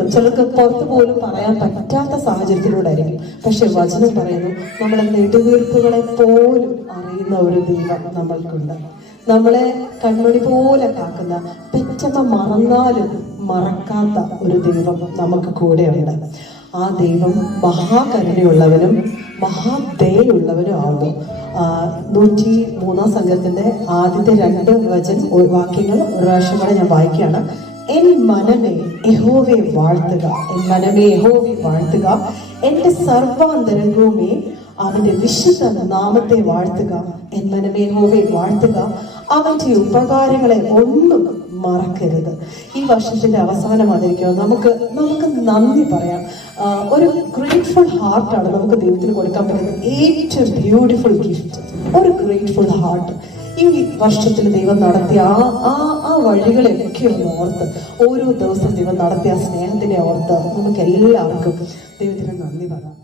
ജീവിതത്തിലുണ്ട്. ചിലർക്ക് പുറത്ത് പോലും പറയാൻ പറ്റാത്ത സാഹചര്യത്തിലൂടെ ആയിരിക്കും. പക്ഷെ വചനം പറയുന്നു, നമ്മളെ നെടുവീർപ്പുകളെ പോലും അറിയുന്ന ഒരു ദൈവം നമ്മൾക്കുണ്ട്. നമ്മളെ കൺമണി പോലെ കാക്കുന്ന, പെറ്റമ്മ മറന്നാലും മറക്കാത്ത ഒരു ദൈവം നമുക്ക് കൂടെയുണ്ട്. ആ ദൈവം മഹാകരുണയുള്ളവനും മഹാദയുള്ളവനും ആവുന്നു. 103 സങ്കീർത്തനത്തിന്റെ ആദ്യത്തെ 2 വാക്യങ്ങൾ ഒരു പ്രാവശ്യം കൂടെ ഞാൻ വായിക്കുകയാണ്. എൻ മനമേ യഹോവയെ വാഴ്ത്തുക, എൻ മനമേ യഹോവയെ വാഴ്ത്തുക, എന്റെ സർവാന്തരംഗവുമേ അവന്റെ വിശുദ്ധ നാമത്തെ വാഴ്ത്തുക. എൻ മനമേ യഹോവയെ വാഴ്ത്തുക, അവന്റെ ഉപകാരങ്ങളെ ഒന്നും മറക്കരുത്. ഈ വർഷത്തിന്റെ അവസാനം വന്നിരിക്കുക, നമുക്ക് നന്ദി പറയാം. ഒരു ഗ്രേറ്റ്ഫുൾ ഹാർട്ടാണ് നമുക്ക് ദൈവത്തിന് കൊടുക്കാൻ പറ്റുന്നത് ഏറ്റവും ബ്യൂട്ടിഫുൾ ഗിഫ്റ്റ്. ഒരു ഗ്രേറ്റ്ഫുൾ ഹാർട്ട്. ഈ വർഷത്തിൽ ദൈവം നടത്തിയ ആ വഴികളെയൊക്കെ ഒന്ന് ഓർത്ത്, ഓരോ ദിവസം ദൈവം നടത്തിയ സ്നേഹത്തിനെ ഓർത്ത് നമുക്ക് എല്ലാവർക്കും ദൈവത്തിന് നന്ദി പറയാം.